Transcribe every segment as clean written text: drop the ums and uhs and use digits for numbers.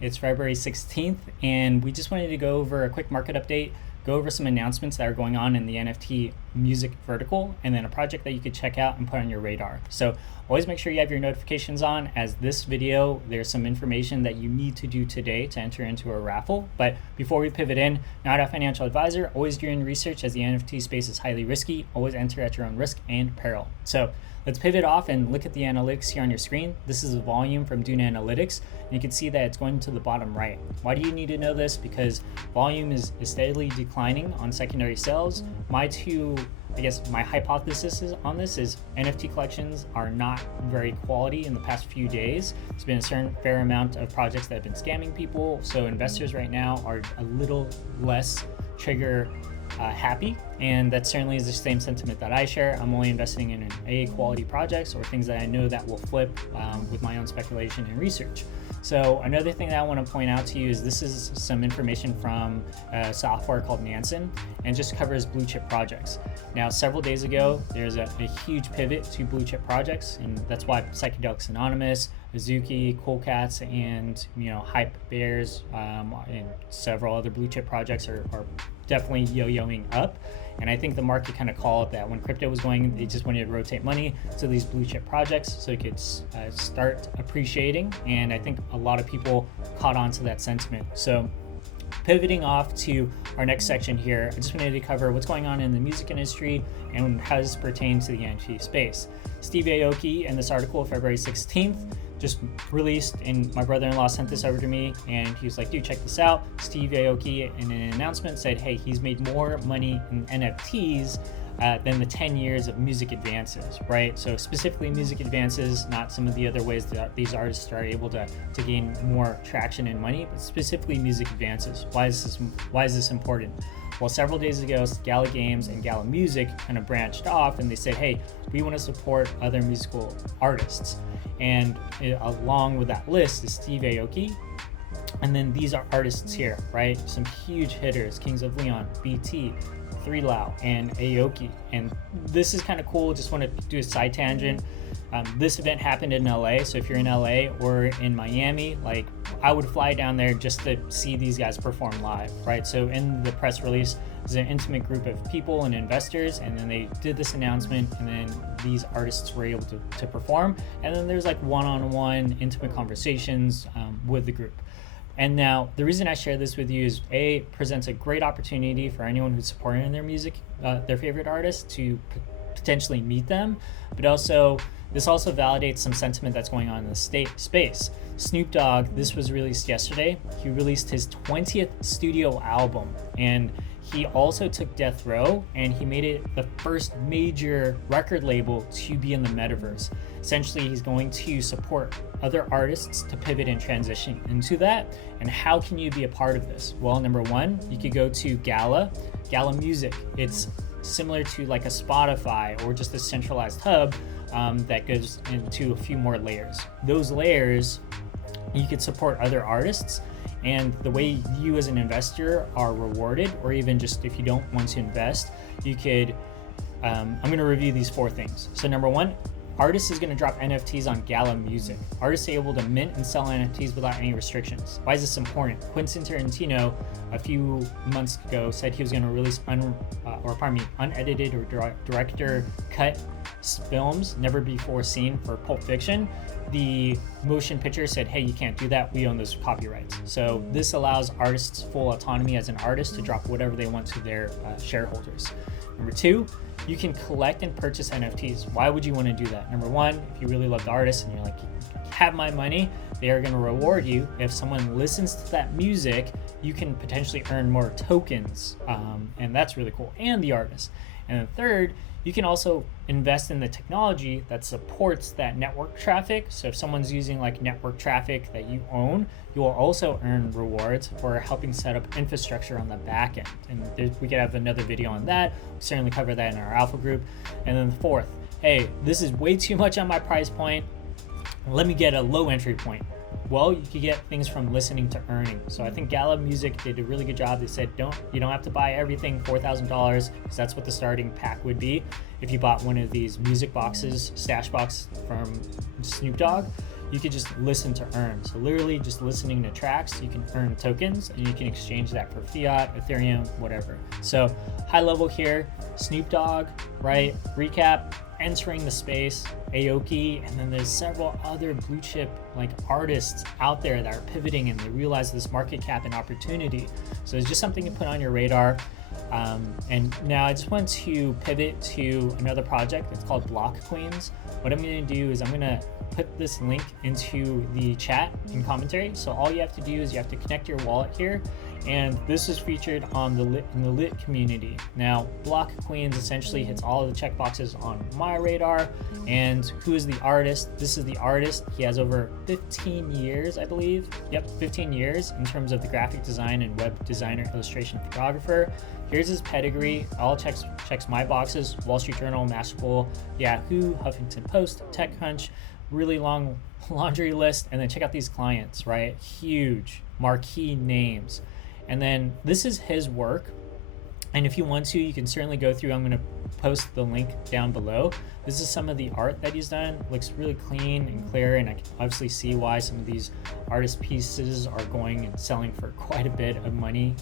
It's February 16th, and we just wanted to go over a quick market update, go over some announcements that are going on in the NFT music vertical, and then a project that you could check out and put on your radar. So always make sure you have your notifications on, as this video, there's some information that you need to do today to enter into a raffle. But before we pivot in, not a financial advisor, always do your own research, as the NFT space is highly risky. Always enter at your own risk and peril. So let's pivot off and look at the analytics here on your screen. This is the volume from Dune Analytics, and you can see that it's going to the bottom right. Why do you need to know this? Because volume is steadily declining on secondary sales. My hypothesis on this is NFT collections are not very quality in the past few days. There's been a fair amount of projects that have been scamming people, so investors right now are a little less trigger happy, and that certainly is the same sentiment that I share. I'm only investing in A quality projects or things that I know that will flip with my own speculation and research. So another thing that I want to point out to you is this is some information from a software called Nansen, and just covers blue chip projects. Now, several days ago, there's a huge pivot to blue chip projects, and that's why Psychedelics Anonymous, Azuki, Cool Cats, and Hype Bears, and several other blue chip projects are definitely yo-yoing up. And I think the market kind of called that when crypto was going, they just wanted to rotate money to these blue chip projects so it could start appreciating. And I think a lot of people caught on to that sentiment. So pivoting off to our next section here, I just wanted to cover what's going on in the music industry and how this pertains to the NFT space. Steve Aoki, in this article, February 16th, just released, and my brother-in-law sent this over to me, and he was like, dude, check this out. Steve Aoki, in an announcement, said, hey, he's made more money in NFTs than the 10 years of music advances, right? So specifically music advances, not some of the other ways that these artists are able to gain more traction and money, but specifically music advances. Why is this important? Well, several days ago, Gala Games and GalaMusic kind of branched off, and they said, hey, we want to support other musical artists. And along with that list is Steve Aoki. And then these are artists here, right? Some huge hitters: Kings of Leon, BT, 3Lao, and Aoki. And this is kind of cool. Just want to do a side tangent. This event happened in LA, so if you're in LA or in Miami, like, I would fly down there just to see these guys perform live, right? So in the press release, there's an intimate group of people and investors, and then they did this announcement, and then these artists were able to perform, and then there's like one-on-one intimate conversations with the group. And now the reason I share this with you is it presents a great opportunity for anyone who's supporting their music, their favorite artist, to potentially meet them, but also this also validates some sentiment that's going on in the space. Snoop Dogg, this was released yesterday. He released his 20th studio album, and he also took DeathRow, and he made it the first major record label to be in the Metaverse. Essentially, he's going to support other artists to pivot and transition into that. And how can you be a part of this? Well, number one, you could go to GalaMusic. It's similar to like a Spotify or just a centralized hub that goes into a few more layers. Those layers, you could support other artists, and the way you as an investor are rewarded, or even just if you don't want to invest, you could, I'm going to review these 4 things. So number one, artists is going to drop NFTs on GalaMusic. Artists are able to mint and sell NFTs without any restrictions. Why is this important? Quentin Tarantino a few months ago said he was going to release unedited or director cut films never before seen for Pulp Fiction. The motion picture said, hey, you can't do that, we own those copyrights. So this allows artists full autonomy as an artist to drop whatever they want to their shareholders. Number 2, you can collect and purchase NFTs. Why would you want to do that? Number 1, if you really love the artist and you're like, have my money, they are going to reward you. If someone listens to that music, you can potentially earn more tokens, and that's really cool, and the artist. And then third, you can also invest in the technology that supports that network traffic. So if someone's using like network traffic that you own, you will also earn rewards for helping set up infrastructure on the back end. And we could have another video on that. We'll certainly cover that in our alpha group. And then the fourth, hey, this is way too much on my price point. Let me get a low entry point. Well, you could get things from listening to earning. So I think GalaMusic did a really good job. They said you don't have to buy everything $4,000, because that's what the starting pack would be. if you bought one of these music boxes, stash box from Snoop Dogg, you could just listen to earn. So literally just listening to tracks, you can earn tokens and you can exchange that for fiat, Ethereum, whatever. So high level here, Snoop Dogg, right? Recap, entering the space, Aoki, and then there's several other blue chip like artists out there that are pivoting and they realize this market cap and opportunity. So it's just something to put on your radar. And now I just want to pivot to another project. It's called BlockQueens. What I'm going to do is I'm going to put this link into the chat and commentary. So all you have to do is you have to connect your wallet here, and this is featured on in the lit community. Now, BlockQueens essentially hits all of the checkboxes on my radar. And who is the artist? This is the artist. He has over 15 years, I believe. Yep, 15 years in terms of the graphic design and web designer, illustration, photographer. Here's his pedigree. All checks my boxes: Wall Street Journal, Mashable, Yahoo, Huffington Post, TechCrunch. Really long laundry list. And then check out these clients, right? Huge marquee names. And then this is his work. And if you want to, you can certainly go through. I'm going to post the link down below. This is some of the art that he's done. It looks really clean and clear, and I can obviously see why some of these artist pieces are going and selling for quite a bit of money,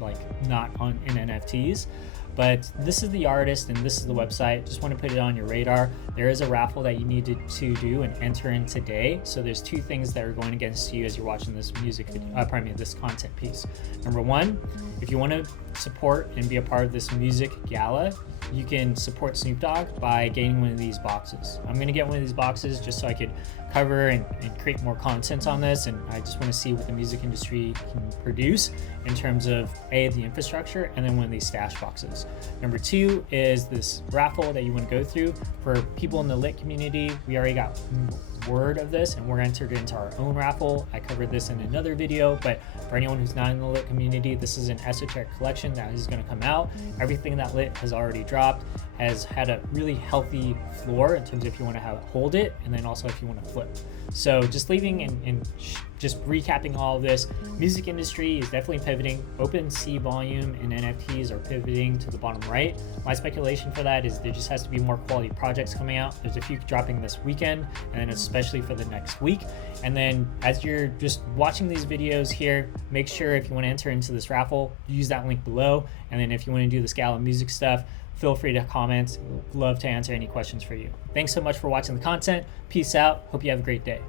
like not in NFTs. But this is the artist and this is the website. Just want to put it on your radar. There is a raffle that you need to do and enter in today. So there's two things that are going against you as you're watching this music video, this content piece. Number one, if you want to support and be a part of this music gala, you can support Snoop Dogg by getting one of these boxes. I'm going to get one of these boxes just so I could cover and create more content on this, and I just want to see what the music industry can produce in terms of the infrastructure, and then one of these stash boxes. Number two is this raffle that you want to go through. For people in the lit community, we already got word of this and we're entered into our own raffle. I covered this in another video, but for anyone who's not in the lit community, this is an esoteric collection that is going to come out. Everything that lit has already dropped, has had a really healthy floor in terms of if you want to hold it, and then also if you want to flip. So just leaving and just recapping all of this, music industry is definitely pivoting. OpenSea volume and NFTs are pivoting to the bottom right. My speculation for that is there just has to be more quality projects coming out. There's a few dropping this weekend, and then especially for the next week. And then as you're just watching these videos here, make sure if you want to enter into this raffle, use that link below. And then if you want to do this GalaMusic stuff, feel free to comment. Love to answer any questions for you. Thanks so much for watching the content. Peace out. Hope you have a great day.